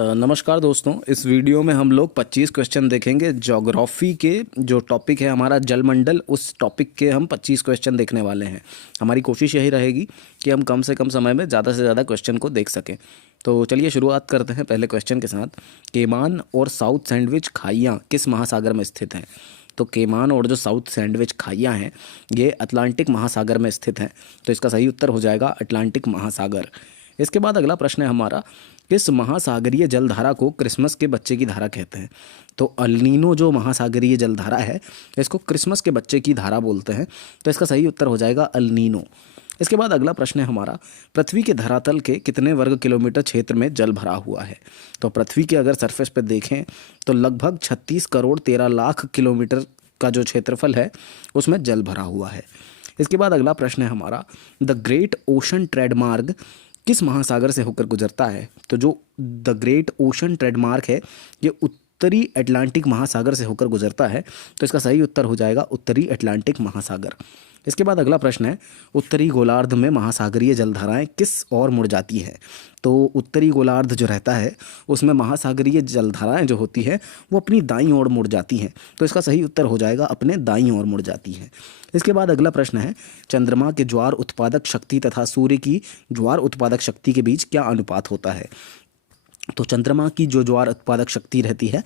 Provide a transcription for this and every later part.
नमस्कार दोस्तों, इस वीडियो में हम लोग 25 क्वेश्चन देखेंगे। ज्योग्राफी के जो टॉपिक है हमारा जलमंडल, उस टॉपिक के हम 25 क्वेश्चन देखने वाले हैं। हमारी कोशिश यही रहेगी कि हम कम से कम समय में ज़्यादा से ज़्यादा क्वेश्चन को देख सकें। तो चलिए शुरुआत करते हैं पहले क्वेश्चन के साथ। केमान और साउथ सैंडविच खाइयाँ किस महासागर में स्थित हैं? तो केमान और जो साउथ सैंडविच खाइयाँ हैं ये अटलांटिक महासागर में स्थित हैं। तो इसका सही उत्तर हो जाएगा अटलांटिक महासागर। इसके बाद अगला प्रश्न है हमारा, किस महासागरीय जलधारा को क्रिसमस के बच्चे की धारा कहते हैं? तो अल्नीनो जो महासागरीय जलधारा है इसको क्रिसमस के बच्चे की धारा बोलते हैं। तो इसका सही उत्तर हो जाएगा अल्नीनो। इसके बाद अगला प्रश्न है हमारा, पृथ्वी के धरातल के कितने वर्ग किलोमीटर क्षेत्र में जल भरा हुआ है? तो पृथ्वी के अगर सरफेस पे देखें तो लगभग 36 करोड़ 13 लाख किलोमीटर का जो क्षेत्रफल है उसमें जल भरा हुआ है। इसके बाद अगला प्रश्न है हमारा, द ग्रेट ओशन ट्रेडमार्क किस महासागर से होकर गुजरता है? तो जो द ग्रेट ओशन ट्रेडमार्क है ये उत्तरी अटलांटिक महासागर से होकर गुजरता है। तो इसका सही उत्तर हो जाएगा उत्तरी अटलांटिक महासागर। इसके बाद अगला प्रश्न है, उत्तरी गोलार्ध में महासागरीय जलधाराएं किस ओर मुड़ जाती हैं? तो उत्तरी गोलार्ध जो रहता है उसमें महासागरीय जलधाराएं जो होती है वो अपनी दाईं ओर मुड़ जाती हैं। तो इसका सही उत्तर हो जाएगा अपने दाईं ओर मुड़ जाती हैं। इसके बाद अगला प्रश्न है, चंद्रमा के ज्वार उत्पादक शक्ति तथा सूर्य की ज्वार उत्पादक शक्ति के बीच क्या अनुपात होता है? तो चंद्रमा की जो ज्वार उत्पादक शक्ति रहती है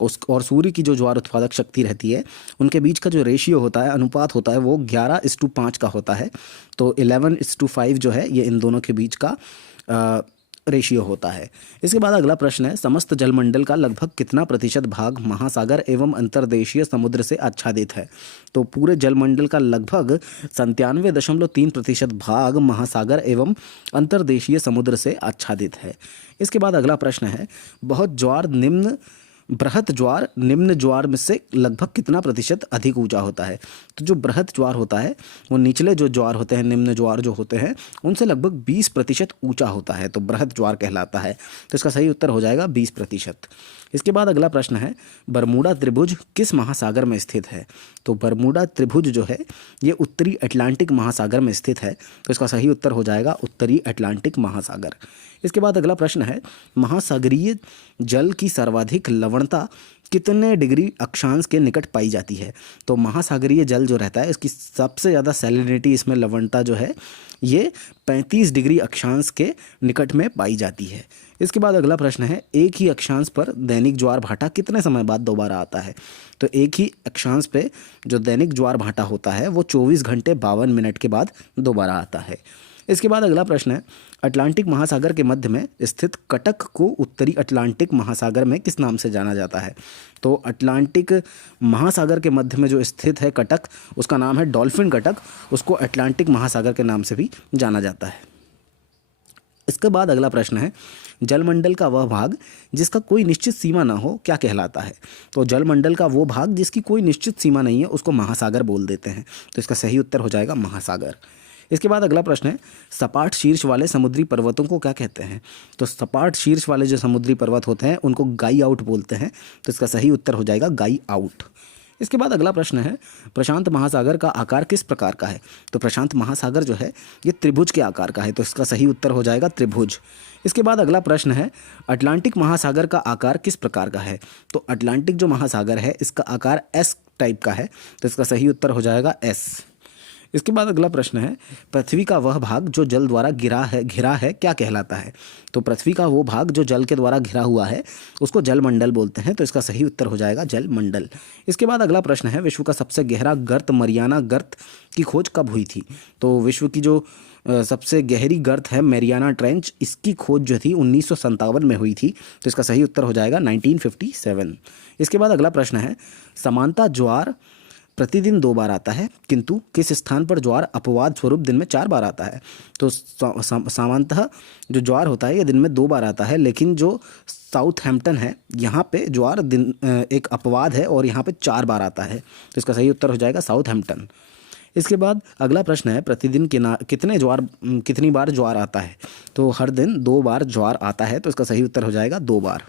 उस और सूर्य की जो ज्वार उत्पादक शक्ति रहती है उनके बीच का जो रेशियो होता है, अनुपात होता है, वो 11:5 का होता है। तो 11:5 जो है ये इन दोनों के बीच का रेशियो होता है। इसके बाद अगला प्रश्न है, समस्त जलमंडल का लगभग कितना प्रतिशत भाग महासागर एवं अंतर्देशीय समुद्र से आच्छादित है? तो पूरे जलमंडल का लगभग 97.3% भाग महासागर एवं अंतर्देशीय समुद्र से आच्छादित है। इसके बाद अगला प्रश्न है, बृहत ज्वार निम्न ज्वार में से लगभग कितना प्रतिशत अधिक ऊंचा होता है? तो जो बृहत ज्वार होता है वो निचले जो ज्वार होते हैं, निम्न ज्वार जो होते हैं, उनसे लगभग 20% ऊंचा होता है, तो बृहत ज्वार कहलाता है। तो इसका सही उत्तर हो जाएगा 20%। इसके बाद अगला प्रश्न है, बरमूडा त्रिभुज किस महासागर में स्थित है? तो बरमूडा त्रिभुज जो है ये उत्तरी अटलांटिक महासागर में स्थित है। तो इसका सही उत्तर हो जाएगा उत्तरी अटलांटिक महासागर। इसके बाद अगला प्रश्न है, महासागरीय जल की सर्वाधिक लवणता कितने डिग्री अक्षांश के निकट पाई जाती है? तो महासागरीय जल जो रहता है इसकी सबसे ज़्यादा सैलिनिटी, इसमें लवणता जो है ये 35 डिग्री अक्षांश के निकट में पाई जाती है। इसके बाद अगला प्रश्न है, एक ही अक्षांश पर दैनिक ज्वार भाटा कितने समय बाद दोबारा आता है? तो एक ही अक्षांश पे जो दैनिक ज्वार भाटा होता है वो 24 घंटे 52 मिनट के बाद दोबारा आता है। इसके बाद अगला प्रश्न है, अटलांटिक महासागर के मध्य में स्थित कटक को उत्तरी अटलांटिक महासागर में किस नाम से जाना जाता है? तो अटलांटिक महासागर के मध्य में जो स्थित है कटक, उसका नाम है डॉल्फिन कटक, उसको अटलांटिक महासागर के नाम से भी जाना जाता है। इसके बाद अगला प्रश्न है, जलमंडल का वह भाग जिसका कोई निश्चित सीमा ना हो क्या कहलाता है? तो जलमंडल का वो भाग जिसकी कोई निश्चित सीमा नहीं है उसको महासागर बोल देते हैं। तो इसका सही उत्तर हो जाएगा महासागर। इसके बाद अगला प्रश्न है, सपाट शीर्ष वाले समुद्री पर्वतों को क्या कहते हैं? तो सपाट शीर्ष वाले जो समुद्री पर्वत होते हैं उनको गाई आउट बोलते हैं। तो इसका सही उत्तर हो जाएगा गाई आउट। इसके बाद अगला प्रश्न है, प्रशांत महासागर का आकार किस प्रकार का है? तो प्रशांत महासागर जो है ये त्रिभुज के आकार का है। तो इसका सही उत्तर हो जाएगा त्रिभुज। इसके बाद अगला प्रश्न है, अटलांटिक महासागर का आकार किस प्रकार का है? तो अटलांटिक जो महासागर है इसका आकार एस टाइप का है। तो इसका सही उत्तर हो जाएगा एस। इसके बाद अगला प्रश्न है, पृथ्वी का वह भाग जो जल द्वारा घिरा है क्या कहलाता है? तो पृथ्वी का वो भाग जो जल के द्वारा घिरा हुआ है उसको जलमंडल बोलते हैं। तो इसका सही उत्तर हो जाएगा जलमंडल। इसके बाद अगला प्रश्न है, विश्व का सबसे गहरा गर्त मरियाना गर्त की खोज कब हुई थी? तो विश्व की जो सबसे गहरी गर्त है मैरियाना ट्रेंच, इसकी खोज जो थी 1957 में हुई थी। तो इसका सही उत्तर हो जाएगा 1957। इसके बाद अगला प्रश्न है, समानता ज्वार प्रतिदिन 2 बार आता है किंतु किस स्थान पर ज्वार अपवाद स्वरूप दिन में 4 बार आता है? तो सामान्यतः जो ज्वार होता है ये दिन में 2 बार आता है, लेकिन जो साउथहैम्पटन है यहाँ पे ज्वार दिन एक अपवाद है और यहाँ पे 4 बार आता है। तो इसका सही उत्तर हो जाएगा साउथहैम्पटन। इसके बाद अगला प्रश्न है, प्रतिदिन कितनी बार ज्वार आता है? तो हर दिन 2 बार ज्वार आता है। तो इसका सही उत्तर हो जाएगा 2 बार।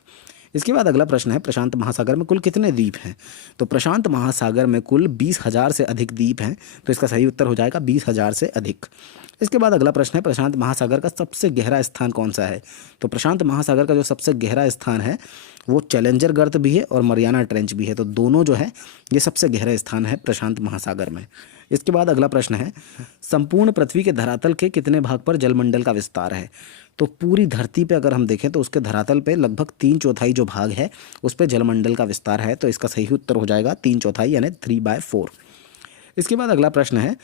इसके बाद अगला प्रश्न है, प्रशांत महासागर में कुल कितने द्वीप हैं? तो प्रशांत महासागर में कुल 20,000 से अधिक द्वीप हैं, तो इसका सही उत्तर हो जाएगा 20,000 से अधिक। इसके बाद अगला प्रश्न है, प्रशांत महासागर का सबसे गहरा स्थान कौन सा है? तो प्रशांत महासागर का जो सबसे गहरा स्थान है वो चैलेंजर गर्त भी है और मरियाना ट्रेंच भी है, तो दोनों जो है ये सबसे गहरा स्थान है प्रशांत महासागर में। इसके बाद अगला प्रश्न है, संपूर्ण पृथ्वी के धरातल के कितने भाग पर जलमंडल का विस्तार है? तो पूरी धरती पे अगर हम देखें तो उसके धरातल पे लगभग 3/4 जो भाग है उस पे जलमंडल का विस्तार है, तो इसका सही उत्तर हो जाएगा 3/4 यानी 3/4। इसके बाद अगला प्रश्न है,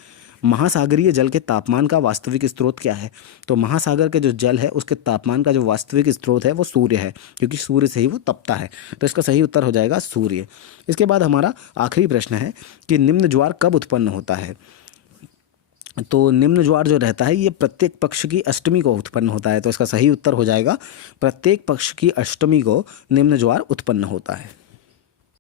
महासागरीय जल के तापमान का वास्तविक स्रोत क्या है? तो महासागर के जो जल है उसके तापमान का जो वास्तविक स्रोत है वो सूर्य है, क्योंकि सूर्य से ही वो तपता है, तो इसका सही उत्तर हो जाएगा सूर्य। इसके बाद हमारा आखिरी प्रश्न है कि निम्न ज्वार कब उत्पन्न होता है? तो निम्न ज्वार जो रहता है ये प्रत्येक पक्ष की अष्टमी को उत्पन्न होता है, तो इसका सही उत्तर हो जाएगा प्रत्येक पक्ष की अष्टमी को निम्न ज्वार उत्पन्न होता है।